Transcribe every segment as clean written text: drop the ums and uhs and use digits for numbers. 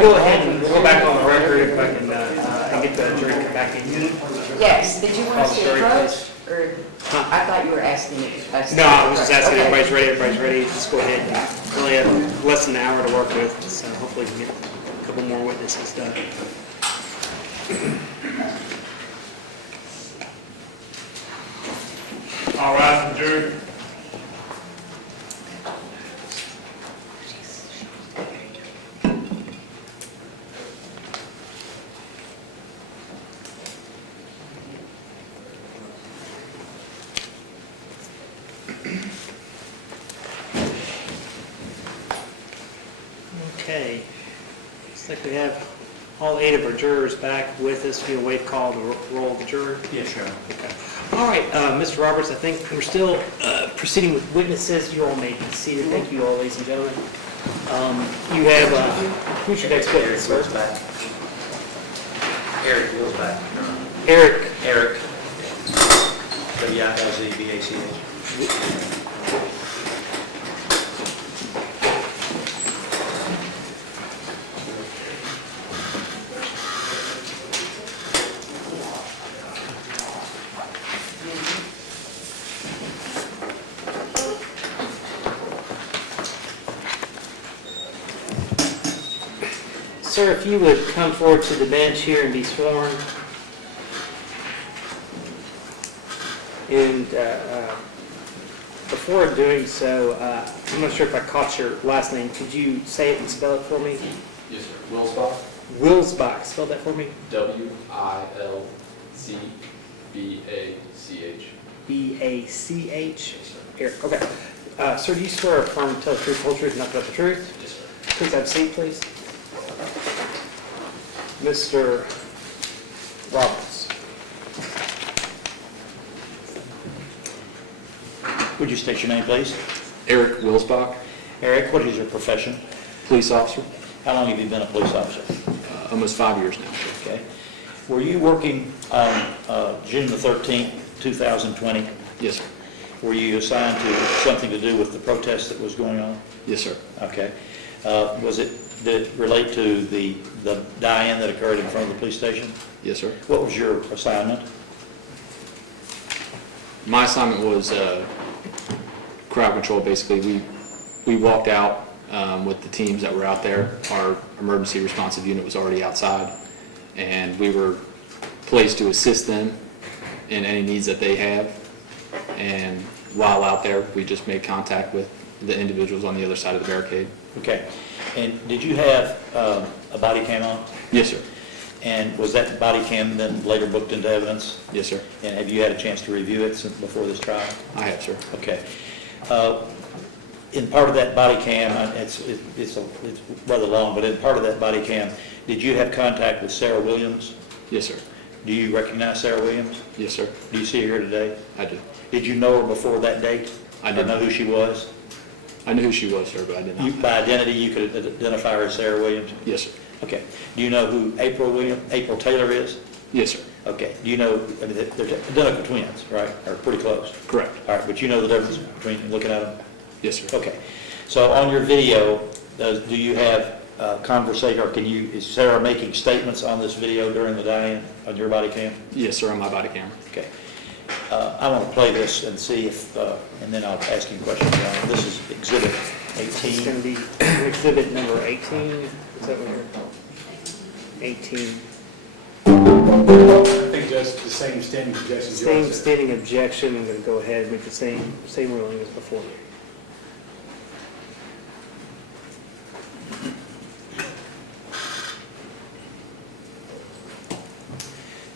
go ahead and we'll go back on the record if I can, and get the jury to come back in. Yes, did you want us to Sorry, approach, or, I thought you were asking us. No, I was just asking, Okay. everybody's ready, let's go ahead. We only have less than an hour to work with, so hopefully we can get a couple more witnesses done. All right, jury. Okay, looks like we have all 8 of our jurors back with us. We'll wait call to roll the juror. Yes, sir. Okay. All right, Mr. Roberts, I think we're still proceeding with witnesses. You all may be seated. Thank you all, ladies and gentlemen. You have, who's your next witness, sir? Eric Willsback. Eric. Eric. W-I-L-Z-B-A-C-H. Sir, if you would come forward to the bench here and be sworn. And before doing so, I'm not sure if I caught your last name. Could you say it and spell it for me? Yes, sir. Willsbach, Willsbach. Spell that for me. W-I-L-Z-B-A-C-H. B-A-C-H. Eric. Okay. Sir, do you swear or affirm to tell the truth, whole truth, and nothing but the truth? Yes, sir. Please have a seat, please. Mr. Roberts. Would you state your name, please? Eric Willsbach, Eric, what is your profession? police officer, How long have you been a police officer? almost 5 years now. Okay. Were you working on June the 13th, 2020? Yes, sir. Were you assigned to something to do with the protest that was going on? Yes, sir. Okay. Did it relate to the die-in that occurred in front of the police station? Yes, sir. What was your assignment? My assignment was crowd control, basically. We walked out with the teams that were out there. Our emergency responsive unit was already outside, and we were placed to assist them in any needs that they have. And while out there, we just made contact with the individuals on the other side of the barricade. Okay. And did you have a body cam on? Yes, sir. And was that body cam then later booked into evidence? Yes, sir. And have you had a chance to review it before this trial? I have, sir. Okay. In part of that body cam, it's rather long, but in part of that body cam, did you have contact with Sarah Williams? Yes, sir. Do you recognize Sarah Williams? Yes, sir. Do you see her here today? I do. Did you know her before that date? I Or did know not. who she was? I knew who she was, sir, but I did not. By identity, you could identify her as Sarah Williams? Yes, sir. Okay. Do you know who April Taylor is? Yes, sir. Okay. Do you know, I mean, they're identical twins, right? Or pretty close? Correct. All right, but you know the difference between looking at them? Yes, sir. Okay. So on your video, do you have conversation, or is Sarah making statements on this video during the die-in on your body cam? Yes, sir, on my body camera. Okay. I want to play this and see if, and then I'll ask you questions. This is Exhibit It's 18. going to be exhibit number 18. Is that what you're? 18. I think just the same standing objection. Same standing objection. I'm going to go ahead and make the same ruling as before.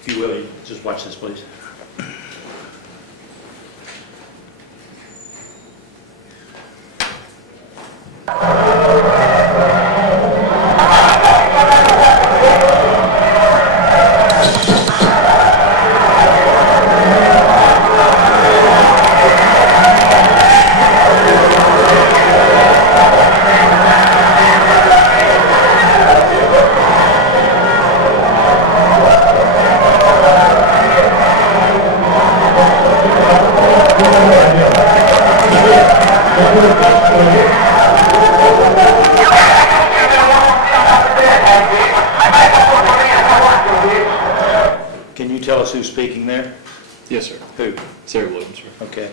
If you will, just watch this, please. who's speaking there? Yes, sir. Who? Sarah Williams, sir. Okay.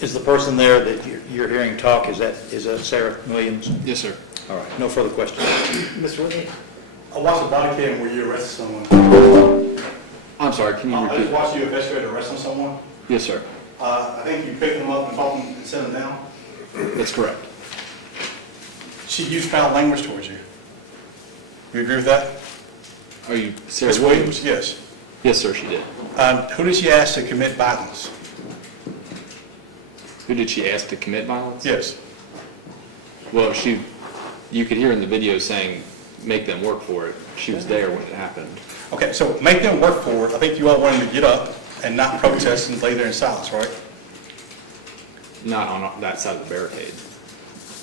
Is the person there that you're hearing talk, is that Sarah Williams? Yes, sir. All right, no further questions. Mr. Whitney? I watched a body cam where you arrested someone. I'm sorry, can you I just repeat? watched you investigate arresting someone. Yes, sir. I think you picked them up and talked them and set them down. That's correct. She used foul language towards you. You agree with that? Are you Sarah Ms. Williams? Yes. Yes, sir, she did. Who did she ask to commit violence? Who did she ask to commit violence? Yes. Well, you could hear in the video saying, make them work for it. She was there when it happened. Okay, so make them work for it. I think you all wanted to get up and not protest and lay there in silence, right? Not on that side of the barricade.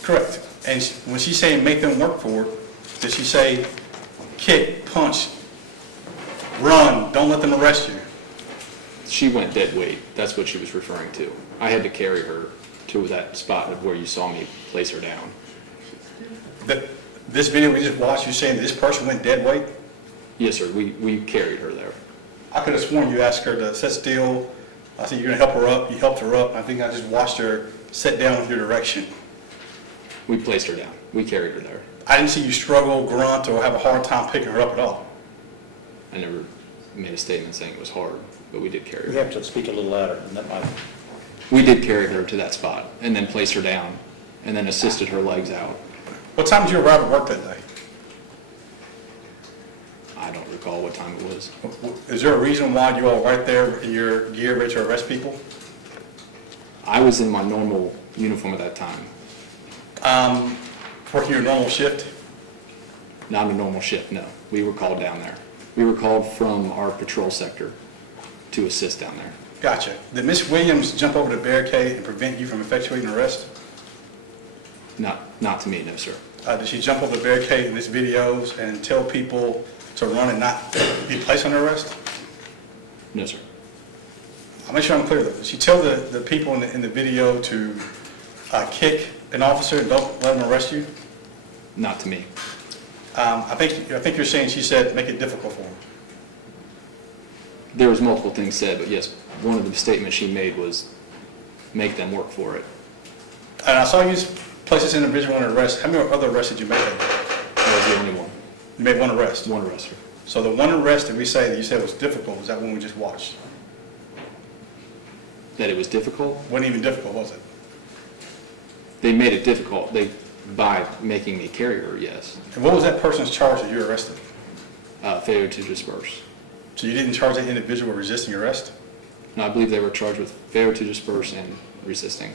Correct. And when she's saying make them work for it, did she say kick, punch, run, don't let them arrest you? She went dead weight. That's what she was referring to. I had to carry her to that spot of where you saw me place her down. This video we just watched, you saying this person went dead weight? Yes, sir. We carried her there. I could have sworn you asked her to sit still. I said you're gonna help her up. You helped her up. I think I just watched her sit down with your direction. We placed her down. We carried her there. I didn't see you struggle, grunt, or have a hard time picking her up at all. I never made a statement saying it was hard, but we did carry You her. have to speak a little louder, and that might, We did carry her to that spot and then place her down and then assisted her legs out. What time did you arrive at work that day? I don't recall what time it was. Is there a reason why you all right there in your gear ready to arrest people? I was in my normal uniform at that time, Working your normal shift? not a normal shift, no. We were called down there. We were called from our patrol sector to assist down there. Gotcha. Did Miss Williams jump over the barricade and prevent you from effectuating an arrest? Not to me, no, sir. Did she jump over the barricade in these videos and tell people to run and not be placed under arrest? No, sir. I'll make sure I'm clear though. Did she tell the people in the video to kick an officer and don't let them arrest you? Not to me. I think you're saying she said make it difficult for them. There was multiple things said, but yes, one of the statements she made was make them work for it. And I saw you place this individual under arrest. How many other arrests did you make? That was the only one. You made one arrest. One arrest, sir. So the one arrest that we say that you said was difficult, was that one we just watched? That it was difficult? Wasn't even difficult, was it? They made it difficult by making me carry her, yes. And what was that person's charge that you arrested? Failure to disperse. So you didn't charge that individual with resisting arrest? No, I believe they were charged with failure to disperse and resisting.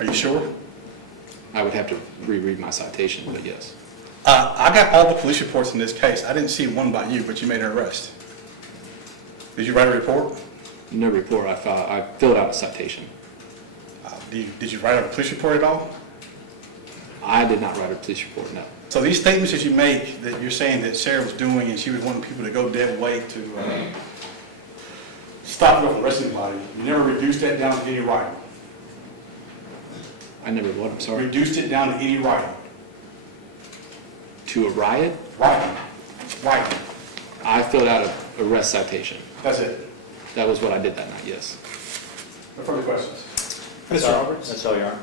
Are you sure? I would have to reread my citation, but yes. I got all the police reports in this case. I didn't see one by you, but you made an arrest. Did you write a report? No report. I filled out a citation. Did you write a police report at all? I did not write a police report, no. So these statements that you make, that you're saying that Sarah was doing and she was wanting people to go dead weight to stop her from arresting anybody, you never reduced that down to any writing? I never what, I'm sorry. Reduced it down to any writing? To a riot? Writing. Writing. I filled out a arrest citation. That's it. That was what I did that night, yes. No further questions? Mr. Roberts? that's all you are.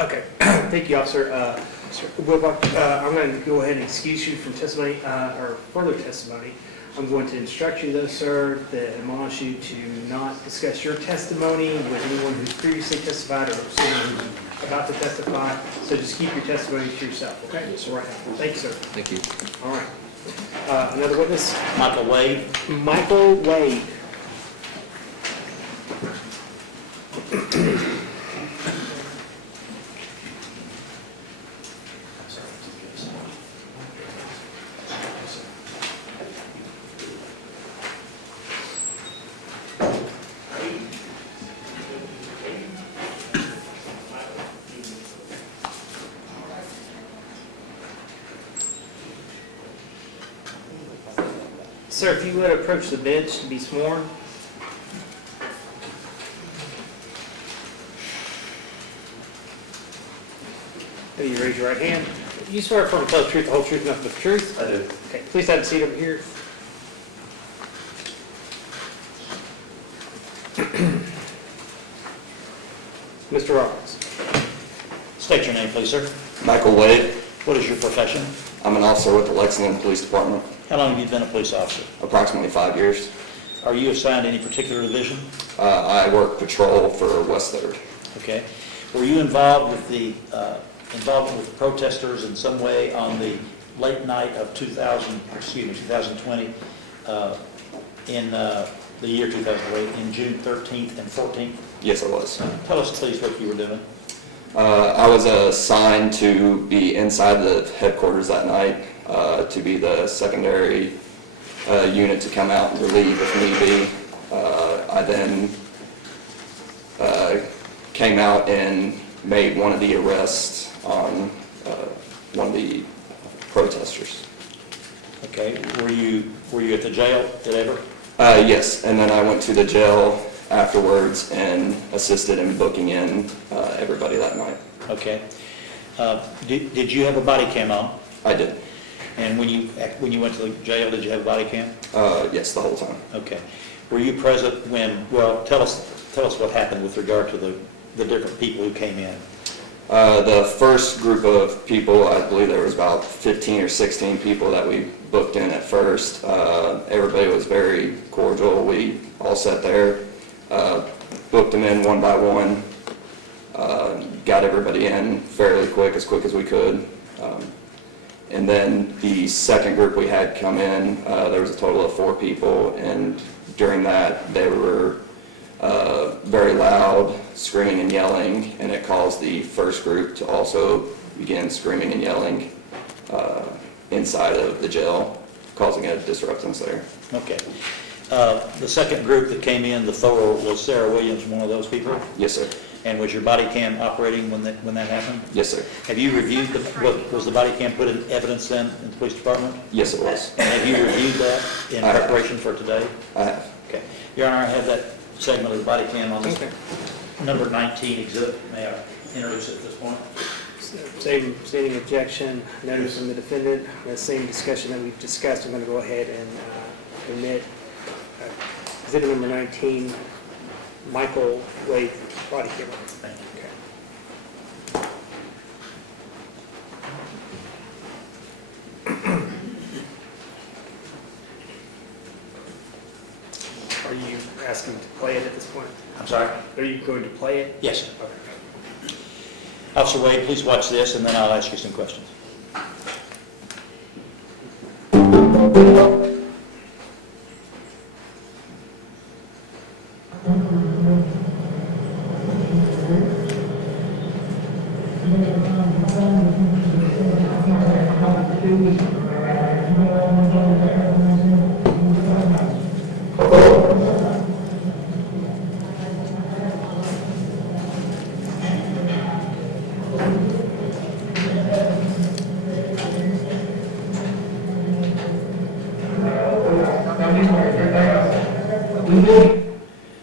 Okay, thank you, Officer. Sir Wilbach, I'm going to go ahead and excuse you from testimony, or further testimony. I'm going to instruct you though, sir, that admonish you to not discuss your testimony with anyone who's previously testified or someone who's about to testify. So just keep your testimony to yourself, okay? Yes, sir. Right now. Thank you, sir. Thank you. All right. Another witness? Michael Wade, Michael Wade. Sir, if you would approach the bench to be sworn. Do you raise your right hand? You swear affirm to tell the truth, the whole truth, nothing but the truth? I do. Okay, please have a seat over here. Mr. Roberts. state your name, please, sir. Michael Wade. What is your profession? I'm an officer with the Lexington Police Department, How long have you been a police officer? approximately 5 years. Are you assigned any particular division? I work patrol for West 3rd. Okay. Were you involved with the involvement with protesters in some way on the late night of 2020, in the year 2008, in June 13th and 14th? Yes, I was. Tell us, please, what you were doing. I was assigned to be inside the headquarters that night, to be the secondary unit to come out and relieve if need be. I then came out and made one of the arrests on one of the protesters. Okay. Were you at the jail at ever? Yes, and then I went to the jail afterwards and assisted in booking in everybody that night. Okay. Did you have a body cam on? I did. And when you went to the jail, did you have a body cam? Yes, the whole time. Okay. Were you present when, well, tell us what happened with regard to the different people who came in. The first group of people, I believe there was about 15 or 16 people that we booked in at first. Everybody was very cordial. We all sat there, booked them in one by one, got everybody in fairly quick as we could. And then the second group we had come in, there was a total of 4 people, and during that they were very loud, screaming and yelling, and it caused the first group to also begin screaming and yelling inside of the jail, causing a disruption there. Okay. The second group that came in, the Thor, was Sarah Williams one of those people? Yes, sir. And was your body cam operating when that happened? Yes, sir. Have you reviewed, was the body cam put in evidence then in the police department? Yes, it was. And have you reviewed that in I have. preparation for today? I have. Okay. Your Honor, I have that segment of the body cam on this Okay. number 19 exhibit. May I introduce it at this point? Same standing objection, notice from the defendant, the same discussion that we've discussed. I'm going to go ahead and omit exhibit number 19, Michael Wade body camera. Thank you. Are you asking to play it at this point? I'm sorry? Are you going to play it? Yes, sir. Okay. Officer Wade, please watch this, and then I'll ask you some questions.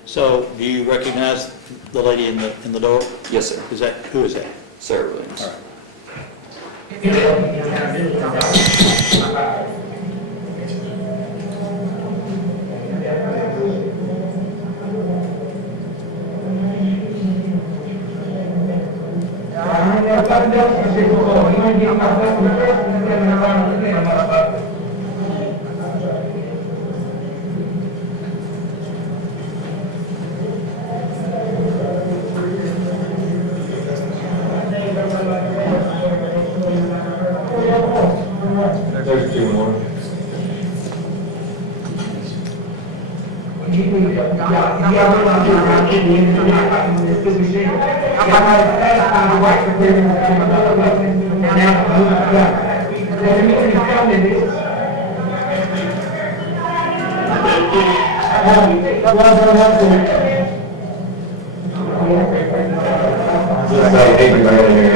So, do you recognize the lady in the door? Yes, sir. Who is that? Sarah Williams. All right. There's 2 more. Just like, hey, right here,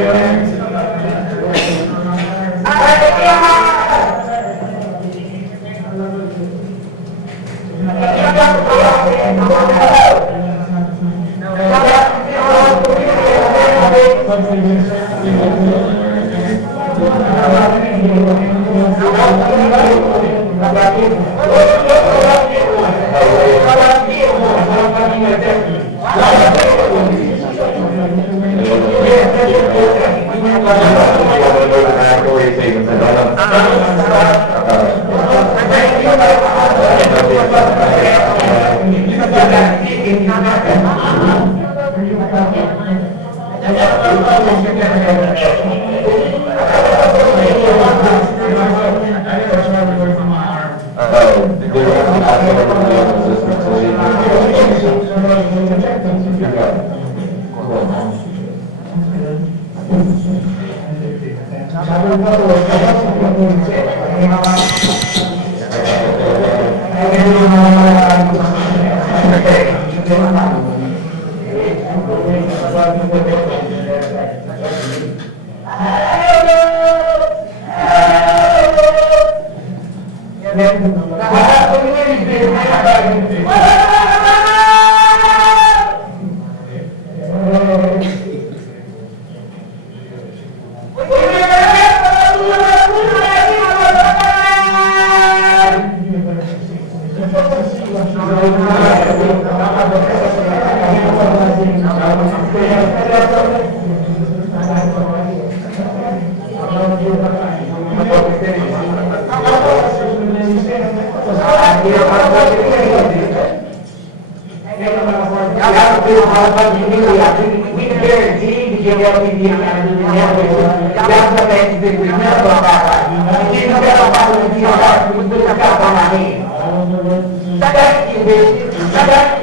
We can guarantee to give LPD an opportunity. That's what they did. Remember that, right? You know that about when you got to put a stop on our hand. Thank you, bitch. Thank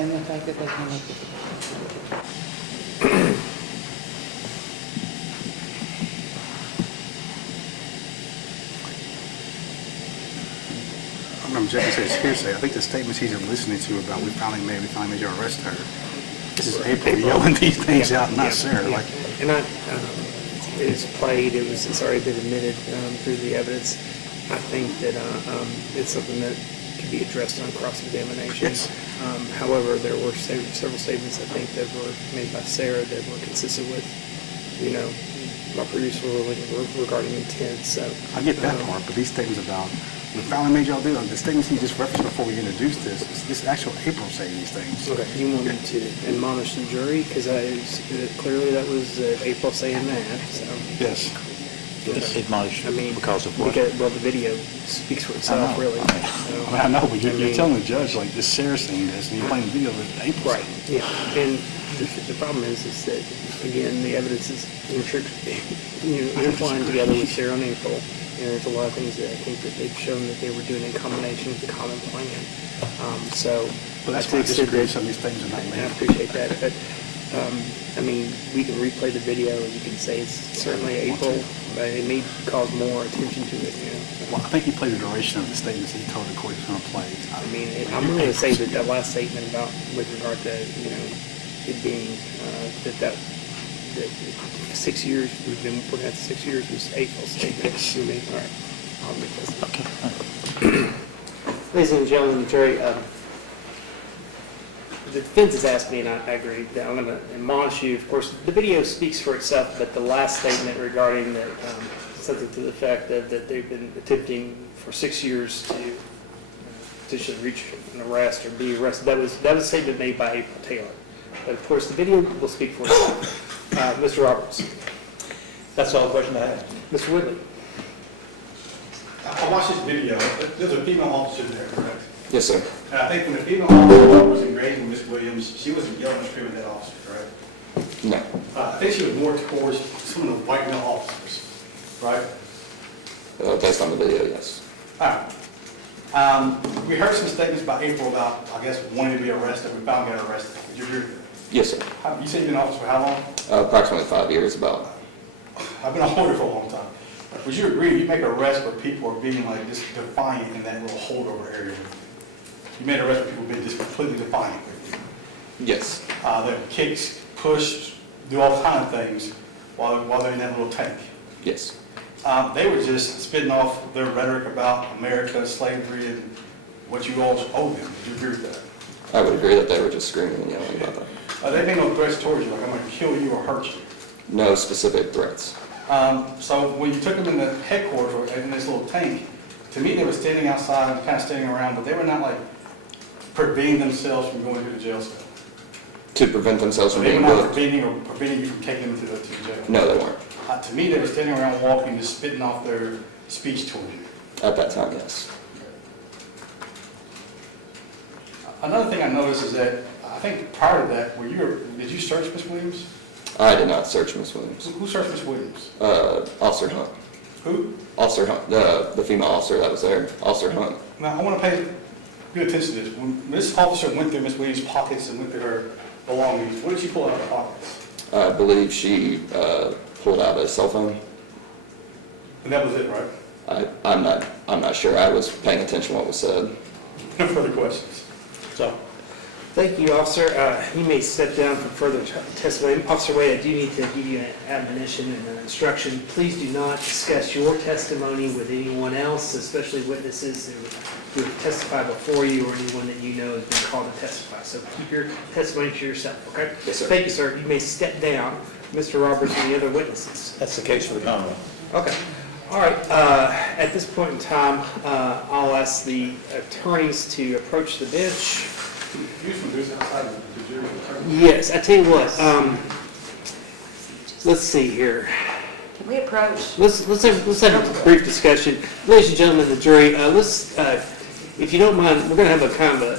And the fact that they can make it. I'm objecting to his hearsay. I think the statements he's listening to about we finally made you arrest her. This is April yelling these things out, not Sarah. Like, And is played, it's already been admitted through the evidence. I think that it's something that could be addressed on cross-examination. However, there were several statements, I think, that were made by Sarah that were consistent with, my previous ruling regarding intent, so. I get that part, but these statements about, when Fallon made y'all do, the statements he just referenced before we introduced this actual April saying these things. Okay, you want me to admonish the jury, because clearly that was April saying that, so. Yes. Admonish I mean, because of what? Well, the video speaks for I itself, know. really. I know, but you're telling the judge, like, this Sarah saying this, and you're playing the video with April. Right, yeah, and the problem is that, again, the evidence is intertwined together with Sarah and April, and there's a lot of things that I think that they've shown that they were doing in combination with the common plan. So. But that's I why I think disagree that- with some of these things are not I made. appreciate that, but, I mean, we can replay the video, and you can say it's certainly April, but it may cause more attention to it, Well, I think he played the duration of the statements he told the court he was going to play. I mean, I'm going to say that last statement about, with regard to, it being, that 6 years, we've been working at 6 years, was April's statement. You mean, all right, I'll make this. Okay. Ladies and gentlemen, the jury, the defense has asked me, and I agree, that I'm going to admonish you. Of course, the video speaks for itself, but the last statement regarding that, something to the effect that they've been attempting for 6 years to potentially reach an arrest or be arrested, that was a statement made by April Taylor. But of course, the video will speak for itself. Mr. Roberts. That's all the question I have. Mr. Whitley. I watched this video. There's a female officer there, correct? Yes, sir. And I think when the female officer was engaging with Ms. Williams, she wasn't yelling and screaming at that officer, correct? No. I think she was more towards some of the white male officers, right? Based on the video, yes. All right. We heard some statements by April about, I guess, wanting to be arrested. We found her arrested. Did you agree with that? Yes, sir. You said you've been an officer for how long? Approximately 5 years, about. I've been on holder for a long time. Would you agree, you make arrests where people are being like this defiant in that little holdover area? You made arrests where people being just completely defiant with you. Yes. They kicks, push, do all kind of things while they're in that little tank. Yes. They were just spitting off their rhetoric about America, slavery, and what you all owe them. Would you agree with that? I would agree that they were just screaming and yelling about that. They made no threats towards you, like I'm going to kill you or hurt you. No specific threats. So when you took them in the headquarters or in this little tank, to me they were standing outside, kind of standing around, but they were not like preventing themselves from going to the jail cell. To prevent themselves So from they were being not booked? preventing you from taking them to the jail. No, they weren't. To me, they were standing around walking, just spitting off their speech toward you. At that time, yes. Another thing I noticed is that, I think prior to that, did you search Ms. Williams? I did not search Miss Williams. Who searched Ms. Williams? Officer Hunt. Who? Officer Hunt, the female officer that was there, Officer Hunt. Now, I want to pay good attention to this. When this officer went through Ms. Williams' pockets and went through her belongings, what did she pull out of her pockets? I believe she pulled out a cell phone. And that was it, right? I'm not sure. I was paying attention to what was said. No further questions. So, Thank you, officer. You may step down for further testimony. Officer Wade, I do need to give you an admonition and an instruction. Please do not discuss your testimony with anyone else, especially witnesses who have testified before you or anyone that you know has been called to testify. So keep your testimony to yourself, okay? Yes, sir. Thank you, sir. You may step down. Mr. Roberts and the other witnesses. that's the case for the Commonwealth. Okay. All right. At this point in time, I'll ask the attorneys to approach the bench. Yes, I tell you what, let's see here. Can we approach? Let's have a brief discussion. Ladies and gentlemen of the jury, if you don't mind, we're gonna have a kind of a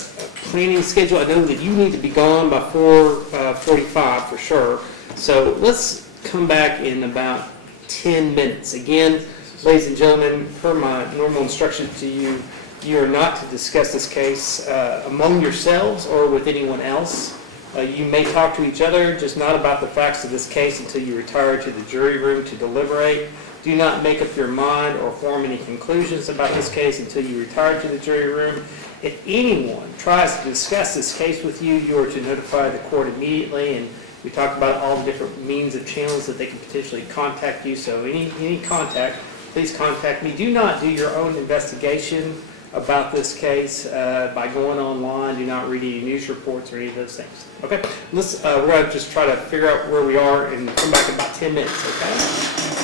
planning schedule. I know that you need to be gone by 4:45 for sure. So let's come back in about 10 minutes. Again, ladies and gentlemen, per my normal instructions to you, you are not to discuss this case among yourselves or with anyone else. You may talk to each other, just not about the facts of this case until you retire to the jury room to deliberate. Do not make up your mind or form any conclusions about this case until you retire to the jury room. If anyone tries to discuss this case with you, you are to notify the court immediately, and We talked about all the different means of channels that they can potentially contact you, so any contact, please contact me. Do not do your own investigation about this case by going online. Do not read any news reports or any of those things. Okay, we're going to just try to figure out where we are and come back in about 10 minutes, okay?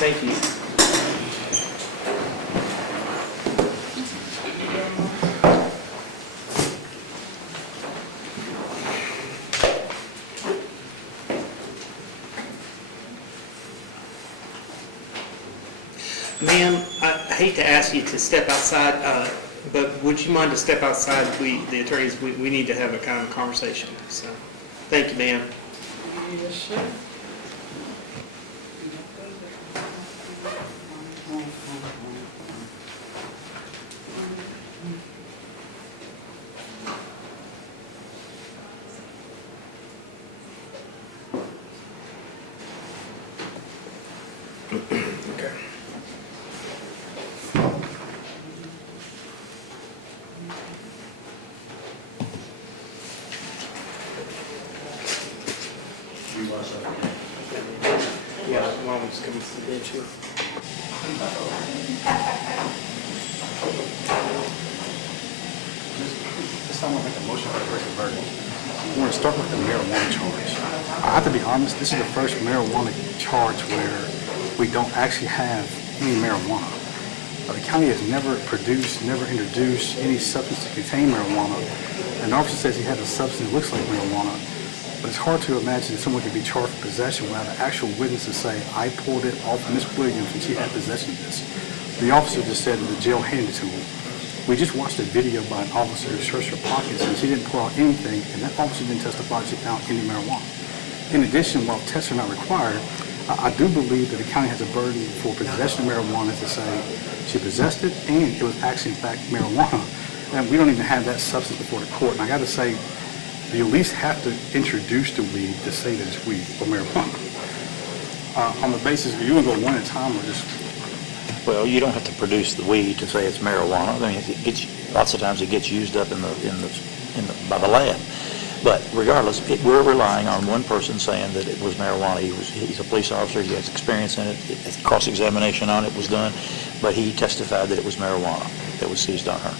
Thank you. Ma'am, I hate to ask you to step outside, but would you mind to step outside? The attorneys, we need to have a kind of conversation, so, thank you, ma'am. Yes, sir. Okay. Yeah, why don't we just come to the bench here? This time I'll make a motion for a directed verdict. I want to start with the marijuana charge. I have to be honest, this is the first marijuana charge where we don't actually have any marijuana. The county has never produced, never introduced any substance to contain marijuana. An officer says he had a substance that looks like marijuana, but it's hard to imagine that someone could be charged for possession without an actual witness to say, I pulled it off Miss Williams and she had possession of this. The officer just said that the jail handed it to him. We just watched a video by an officer who searched her pockets and she didn't pull out anything, and that officer didn't testify that she found any marijuana. In addition, while tests are not required, I do believe that the county has a burden for possession of marijuana to say she possessed it and it was actually in fact marijuana. And we don't even have that substance before the court. And I got to say, you at least have to introduce the weed to say that it's weed or marijuana. On the basis, are you going to go one at a time or just? Well, you don't have to produce the weed to say it's marijuana. I mean, lots of times it gets used up by the lab. But regardless, we're relying on one person saying that it was marijuana. He's a police officer. He has experience in it. Cross-examination on it was done, but he testified that it was marijuana that was seized on her.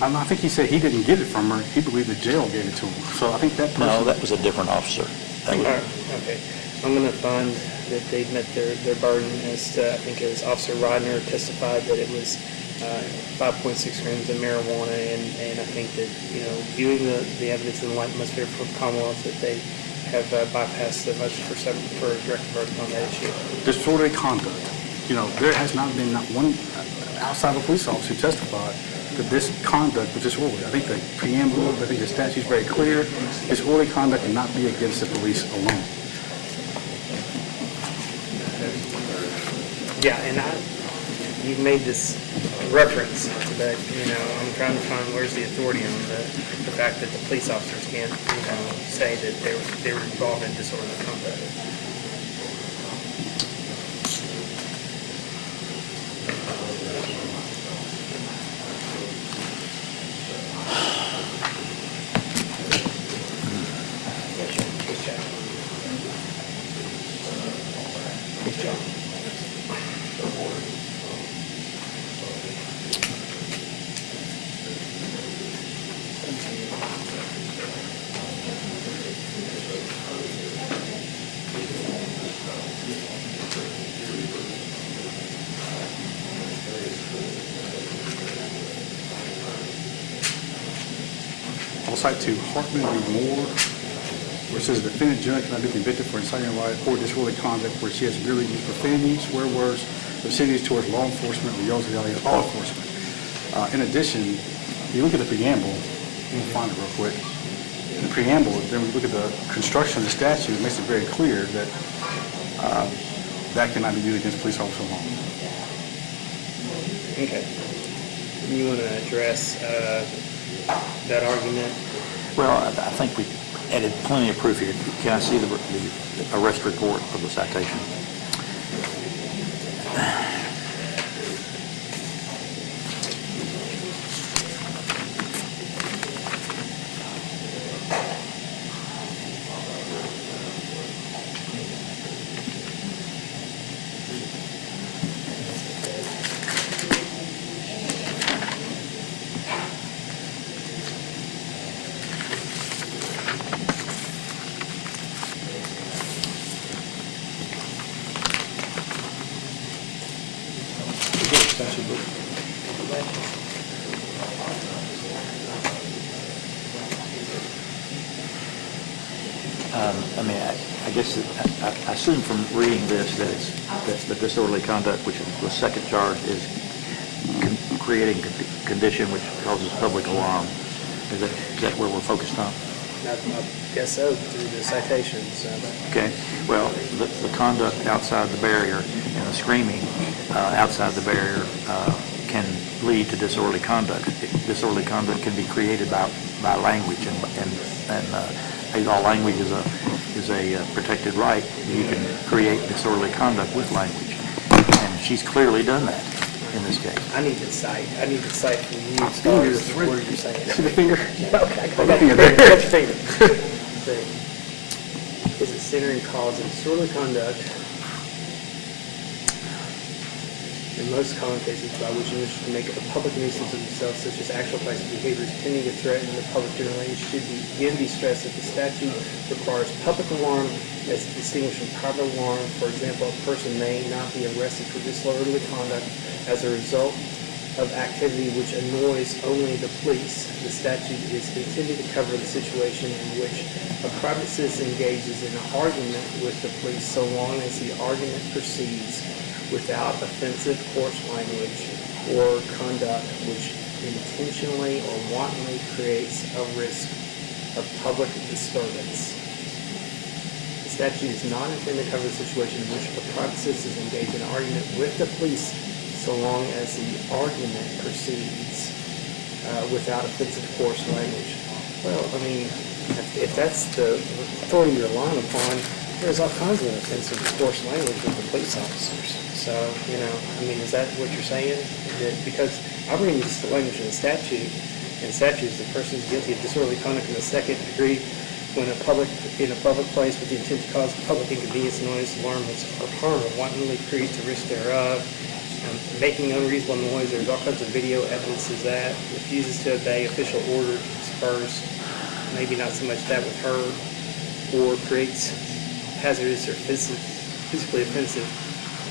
I think he said he didn't get it from her. He believed the jail gave it to him. So I think that person. No, that was a different officer. That was- All right, okay. I'm going to find that they met their burden as to, I think it was Officer Rodner testified that it was 5.6 grams of marijuana, and I think that, viewing the evidence in the light most favorable for the Commonwealth, that they have bypassed the motion for a direct verdict on that issue. Disorderly conduct. There has not been not one outside of a police officer who testified that this conduct was disorderly. I think the preamble, I think the statute is very clear. Disorderly conduct cannot be against the police alone. Yeah, and you've made this reference to that, I'm trying to find where's the authority on the fact that the police officers can't, say that they were involved in disorderly conduct. I'll cite to Hartman v. Moore, where it says the defendant judge cannot be convicted for inciting a riot or disorderly conduct where she has merely used profanity, swear words, obscenities towards law enforcement, or yells at law enforcement. In addition, if you look at the preamble, let me find it real quick. In the preamble, then we look at the construction of the statute, it makes it very clear that that cannot be used against police officers alone. Okay. You want to address that argument? Well, I think we added plenty of proof here. Can I see the arrest report of the citation? guess, I assume from reading this that that's the disorderly conduct, which is the second charge, is creating condition which causes public alarm. Is that where we're focused on? I guess so, through the citations. Okay, well, the conduct outside the barrier and the screaming outside the barrier can lead to disorderly conduct. Disorderly conduct can be created by language, and all language is a protected right. You can create disorderly conduct with language, and she's clearly done that in this case. I need to cite from you as far as what you're saying. See the finger? Okay, I got finger your there. got your finger. Is it centering cause of disorderly conduct? In most common cases, by which individuals make a public nuisance of themselves, such as actual passive behaviors tending to threaten the public generally, it should again be stressed that the statute requires public alarm as distinguished from private alarm. For example, a person may not be arrested for disorderly conduct as a result of activity which annoys only the police. The statute is intended to cover the situation in which a private citizen engages in an argument with the police so long as the argument proceeds without offensive coarse language or conduct which intentionally or wantonly creates a risk of public disturbance. The statute is not intended to cover the situation in which a private citizen engages in an argument with the police so long as the argument proceeds without offensive coarse language. Well, I mean, if that's the authority you're relying upon, there's all kinds of offensive coarse language with the police officers. So, I mean, is that what you're saying? That because I'm reading this language in the statute, and the statute is the person is guilty of disorderly conduct in the second degree when in a public place with the intent to cause public inconvenience, noise, alarm, or harm, or wantonly creates the risk thereof. Making unreasonable noise, there's all kinds of video evidence of that. Refuses to obey official order to disperse, maybe not so much that with her, or creates hazardous or physically offensive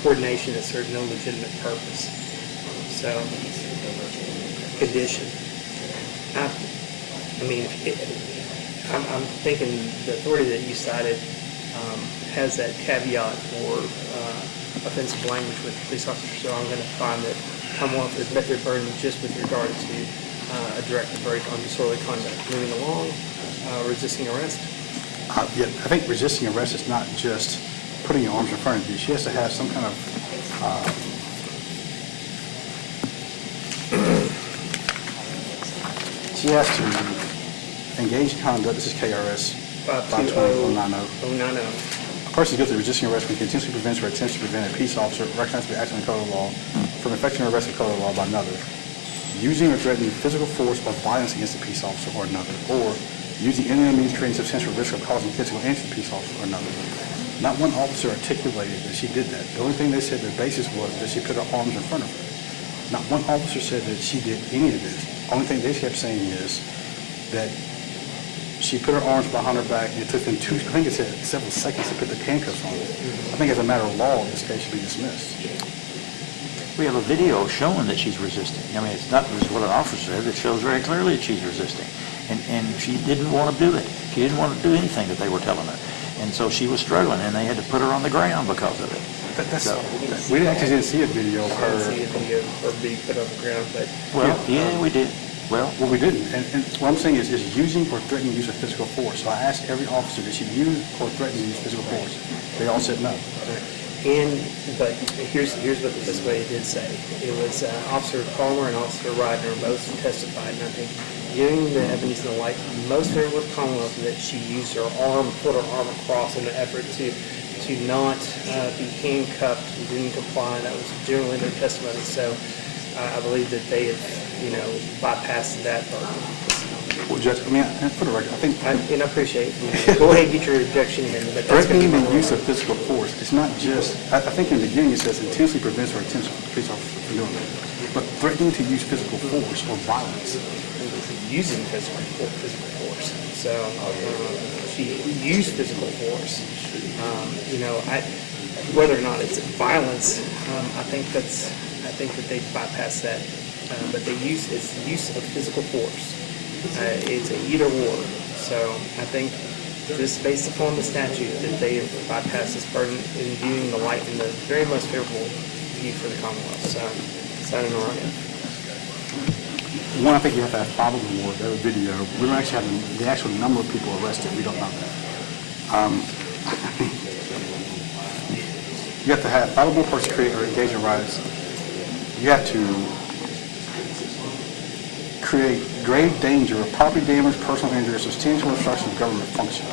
coordination that serves no legitimate purpose. So, condition. I'm thinking the authority that you cited has that caveat for offensive language with police officers, so I'm going to find that Commonwealth has met their burden just with regard to a direct verdict on disorderly conduct. Moving along, resisting arrest. Yeah, I think resisting arrest is not just putting your arms in front of you. She has to have some kind of she has to engage in conduct. This is KRS 520.090. A person is guilty of resisting arrest when he intentionally prevents or attempts to prevent a peace officer recognized to be acting in the code of law from effecting an arrest in the code of law by another, using or threatening physical force or violence against a peace officer or another, or using any other means creating substantial risk of causing physical injury to the peace officer or another. Not one officer articulated that she did that. The only thing they said their basis was that she put her arms in front of her. Not one officer said that she did any of this. The only thing they kept saying is that she put her arms behind her back, and it took them several seconds to put the handcuffs on her. I think as a matter of law, this case should be dismissed. We have a video showing that she's resisting. I mean, it's not just what an officer said. It shows very clearly that she's resisting. And she didn't want to do it. She didn't want to do anything that they were telling her. And so she was struggling, and they had to put her on the ground because of it. We didn't see a video of I didn't her. see a video of her being put on the ground, but Well, yeah, we did. Well, Well, we didn't. And what I'm saying is using or threatening use of physical force. So I asked every officer, did she use or threaten to use physical force? They all said no. but here's what the testimony did say. It was Officer Palmer and Officer Ryder both testified, and I think viewing the evidence in the light most favorable with Commonwealth that she used her arm, put her arm across in an effort to not be handcuffed and didn't comply. That was generally their testimony. So I believe that they have, bypassed that part. Well, Judge, for the record, I think And I appreciate it. Go ahead and get your objection in, but that's going to threatening be the my use of physical force, it's not just, I think in the beginning it says intentionally prevents or attempts to police officer from doing it. But threatening to use physical force or violence. using physical force. So she used physical force. Whether or not it's violence, I think that they bypass that. But it's use of physical force. It's a either or. So I think just based upon the statute, that they have bypassed this burden in viewing the light in the very most favorable view for the Commonwealth. So, I don't know. One, I think you have to have five of them or the other video. We don't actually have the actual number of people arrested. We don't know that. You have to have probable person create or engage in riots. You have to create grave danger of property damage, personal injury, or substantial obstruction of government function.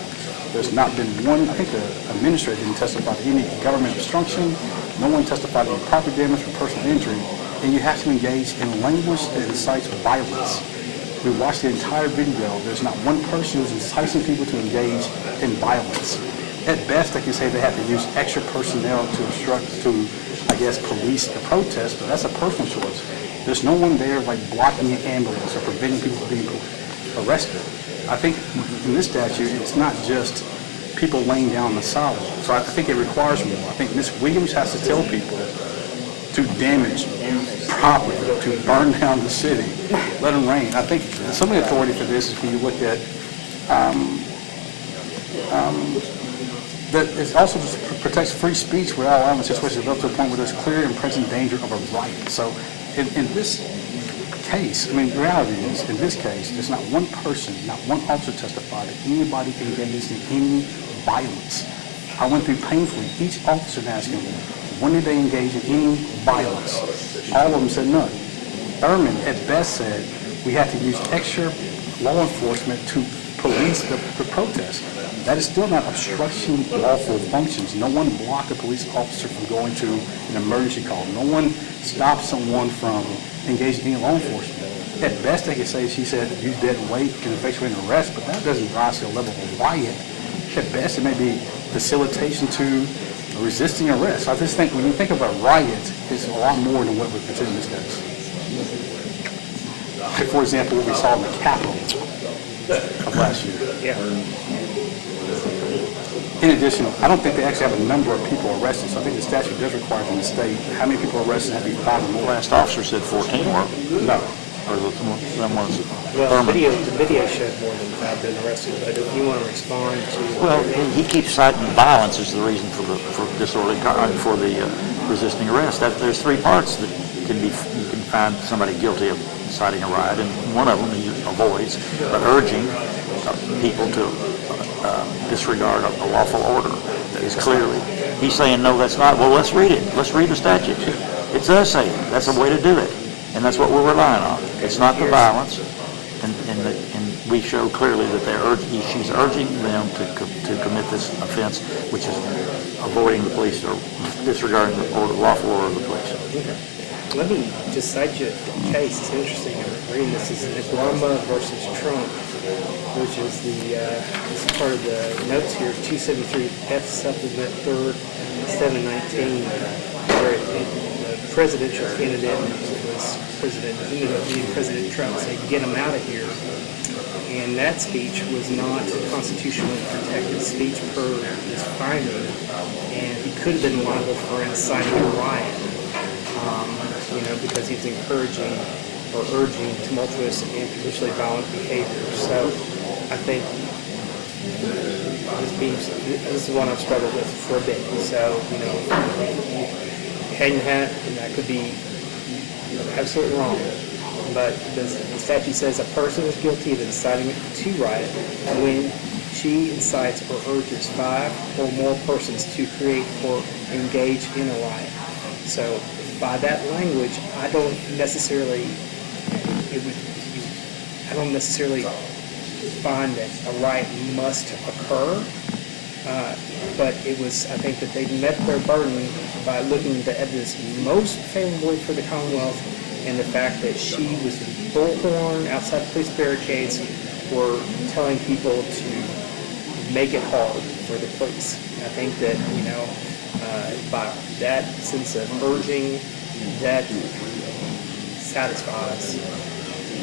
There's not been one, I think the administrator didn't testify to any government obstruction. No one testified to any property damage or personal injury. And you have to engage in language that incites violence. We watched the entire video. There's not one person who's inciting people to engage in violence. At best, I can say they have to use extra personnel to obstruct, to, I guess, police the protest, but that's a personal choice. There's no one there like blocking the ambulance or preventing people from being arrested. I think in this statute, it's not just people laying down on the sidewalk. So I think it requires more. I think Ms. Williams has to tell people to damage property, to burn down the city, let them rain. I think some of the authority for this is when you look at that it also just protects free speech without allowing the situation to develop to a point where there's clear and present danger of a riot. So in this case, I mean, the reality is, in this case, there's not one person, not one officer testified that anybody engaged in any violence. I went through painfully each officer and asked him, when did they engage in any violence? All of them said none. Thurman at best said we have to use extra law enforcement to police the protest. That is still not obstruction lawful functions. No one blocked a police officer from going to an emergency call. No one stopped someone from engaging in law enforcement. At best, they could say, she said, use dead weight can effectuate an arrest, but that doesn't rise to a level of riot. At best, it may be facilitation to resisting arrest. I just think when you think about riot, it's a lot more than what we're considering in this case. Like, for example, what we saw in the Capitol of last year. Yeah. In addition, I don't think they actually have a number of people arrested, so I think the statute does require them to state how many people arrested have to be 5 or more. Last officer said 14 were, No. or that was Well, Thurman. the video showed more than 5 been arrested, but if you want to respond to... Well, he keeps citing violence as the reason for disorderly, for the resisting arrest. There's 3 parts that you can find somebody guilty of inciting a riot, and one of them he avoids, but urging people to disregard a lawful order that is clearly. He's saying, no, that's not. Well, let's read it. Let's read the statute. It does say it. That's a way to do it, and that's what we're relying on. It's not the violence, and we show clearly that she's urging them to commit this offense, which is avoiding the police or disregarding the lawful order of the police. Let me just cite you a case. It's interesting. I'm reading this. This is Neguama versus Trump, which is this is part of the notes here, 273 F supplement 3rd, 719, where the presidential candidate was ended up being President Trump, saying, get him out of here. And that speech was not constitutionally protected speech per his finder, and he could have been liable for inciting a riot. Because he's encouraging or urging tumultuous and potentially violent behavior. So I think this is one I've struggled with for a bit. So, hang your hat, and that could be absolutely wrong. But the statute says a person is guilty of inciting to riot when she incites or urges 5 or more persons to create or engage in a riot. So by that language, I don't necessarily find that a riot must occur, but I think that they met their burden by looking at the evidence most favorably for the Commonwealth, and the fact that she was bullhorn outside police barricades were telling people to make it hard for the police. I think that, by that sense of urging, that satisfies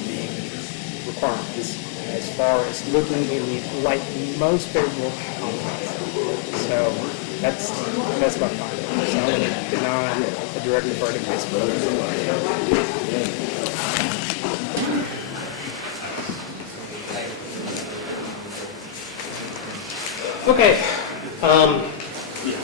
the requirements as far as looking in the light most favorable Commonwealth. So that's my finding. So I'm going to deny a directive verdict case. Okay,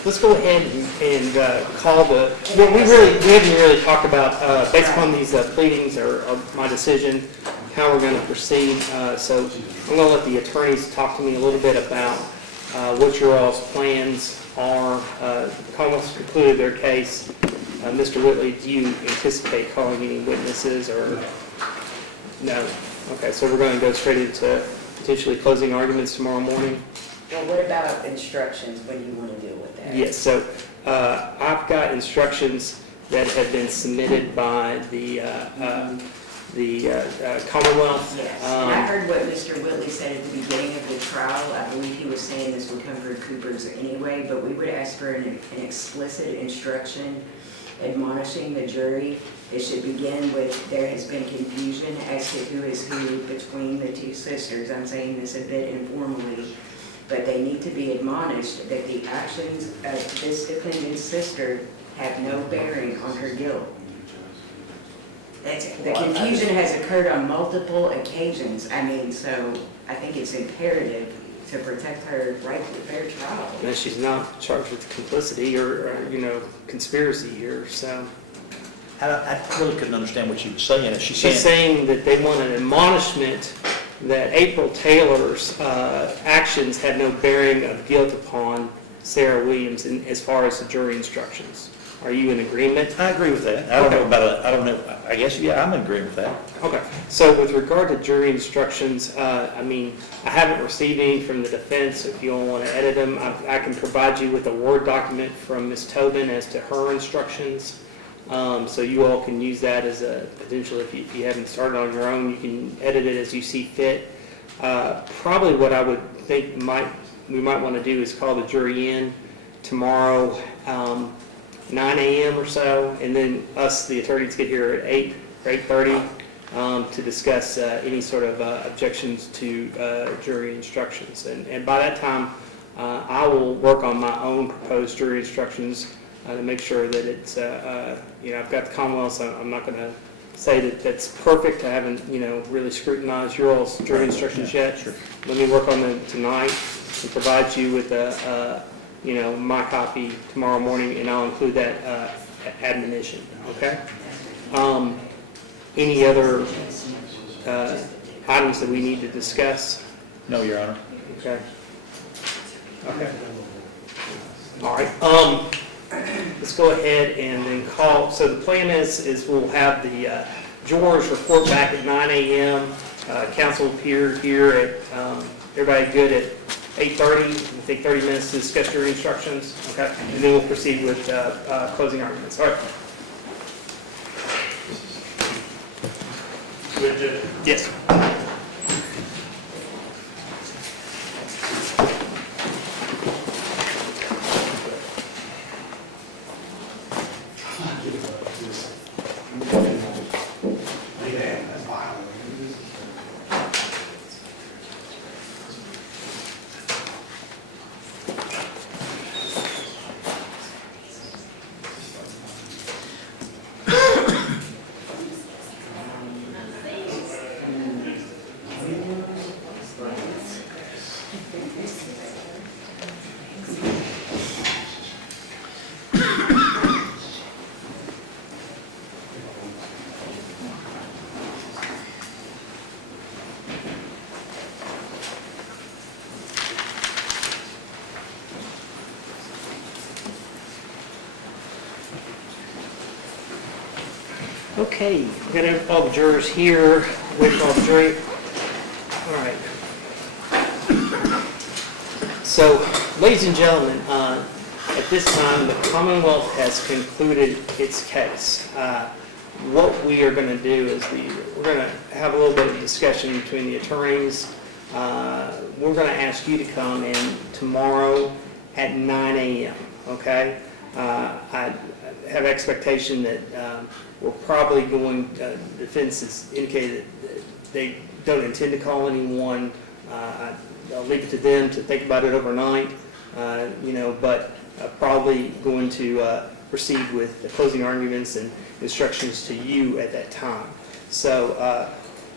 let's go ahead and call the, well, we haven't really talked about, based upon these pleadings or my decision, how we're going to proceed. So I'm going to let the attorneys talk to me a little bit about what your all's plans are. The Commonwealth's concluded their case. Mr. Whitley, do you anticipate calling any witnesses or? No? Okay, so we're going to go straight into potentially closing arguments tomorrow morning? Well, what about instructions? What do you want to do with that? Yes, so I've got instructions that have been submitted by the Commonwealth. Yes, and I heard what Mr. Whitley said at the beginning of the trial. I believe he was saying this would come from Cooper's anyway, but we would ask for an explicit instruction admonishing the jury. It should begin with, there has been confusion as to who is who between the two sisters. I'm saying this a bit informally, but they need to be admonished that the actions of this defendant's sister have no bearing on her guilt. The confusion has occurred on multiple occasions. I mean, so I think it's imperative to protect her right to a fair trial. And she's not charged with complicity or conspiracy here, so. I really couldn't understand what she was saying. Is she She's saying that they want an admonishment that April Taylor's actions have no bearing of guilt upon Sarah Williams as far as the jury instructions. Are you in agreement? I agree with that. I don't know, I guess, yeah, I'm in agreement with that. Okay, so with regard to jury instructions, I mean, I haven't received any from the defense. If you all want to edit them, I can provide you with a Word document from Ms. Tobin as to her instructions. So you all can use that as a potential, if you haven't started on your own, you can edit it as you see fit. Probably what I would think we might want to do is call the jury in tomorrow, 9 a.m. or so, and then us, the attorneys, get here at 8 or 8:30 to discuss any sort of objections to jury instructions. And by that time, I will work on my own proposed jury instructions to make sure that it's, I've got the Commonwealth, so I'm not going to say that that's perfect. I haven't, really scrutinized your all's jury instructions yet. Sure. Let me work on them tonight and provide you with my copy tomorrow morning, and I'll include that admonition, okay? Any other items that we need to discuss? No, Your Honor. Okay. Okay. All right. Let's go ahead and then call. So the plan is we'll have the jurors report back at 9 a.m. Counsel will appear here at, everybody good at 8:30? We take 30 minutes to discuss your instructions, okay? And then we'll proceed with closing arguments. All right. Yes. Okay, we're going to have all the jurors here, wait for all the jury. All right. So, ladies and gentlemen, at this time, the Commonwealth has concluded its case. What we are going to do is we're going to have a little bit of discussion between the attorneys. We're going to ask you to come in tomorrow at 9 a.m., okay? I have expectation that we're probably going, the defense has indicated that they don't intend to call anyone. I'll leave it to them to think about it overnight, but probably going to proceed with the closing arguments and instructions to you at that time. So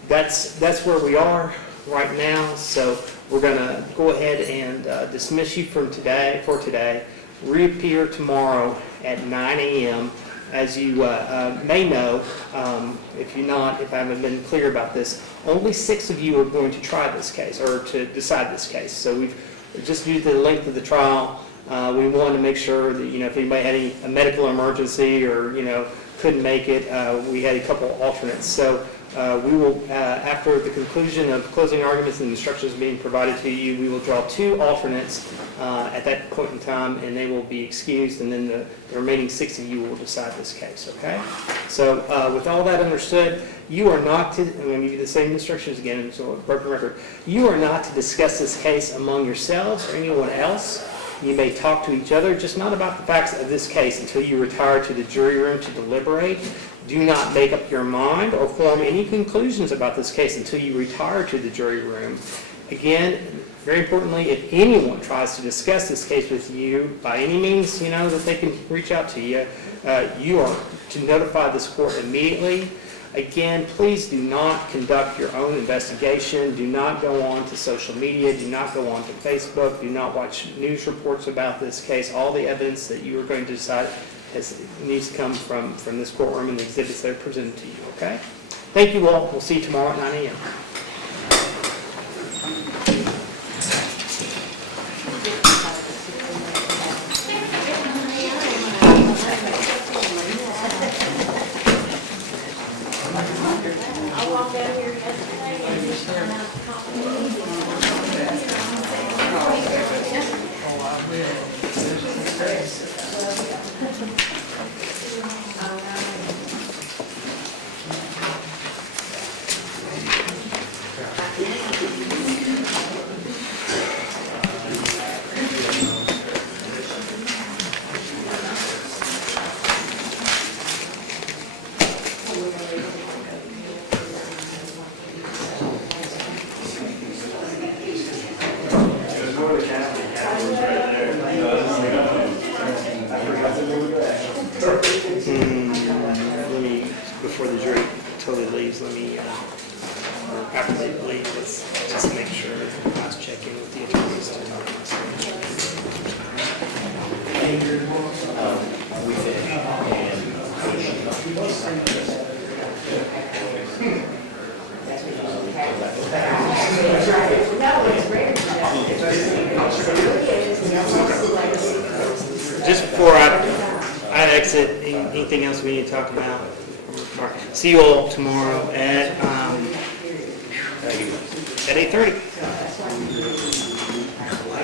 that's where we are. right now, so we're going to go ahead and dismiss you for today. Reappear tomorrow at 9 a.m. As you may know, if I haven't been clear about this, only 6 of you are going to try this case, or to decide this case. So we've, just due to the length of the trial, we wanted to make sure that, if anybody had a medical emergency or, couldn't make it, we had a couple alternates. So we will, after the conclusion of closing arguments and instructions being provided to you, we will draw 2 alternates at that point in time, and they will be excused, and then the remaining 6 of you will decide this case, okay? So with all that understood, you are not to, I'm going to give you the same instructions again, so a broken record. You are not to discuss this case among yourselves or anyone else. You may talk to each other, just not about the facts of this case until you retire to the jury room to deliberate. Do not make up your mind or form any conclusions about this case until you retire to the jury room. Again, very importantly, if anyone tries to discuss this case with you by any means, that they can reach out to you, you are to notify this court immediately. Again, please do not conduct your own investigation. Do not go on to social media. Do not go on to Facebook. Do not watch news reports about this case. All the evidence that you are going to decide needs to come from this courtroom and the exhibits that are presented to you, okay? Thank you all. We'll see you tomorrow at 9 a.m. Before the jury totally leaves, after they leave, let's just make sure that the class check in with the attorneys to talk about Just before I exit, anything else we need to talk about? All right. See you all tomorrow at 8:30.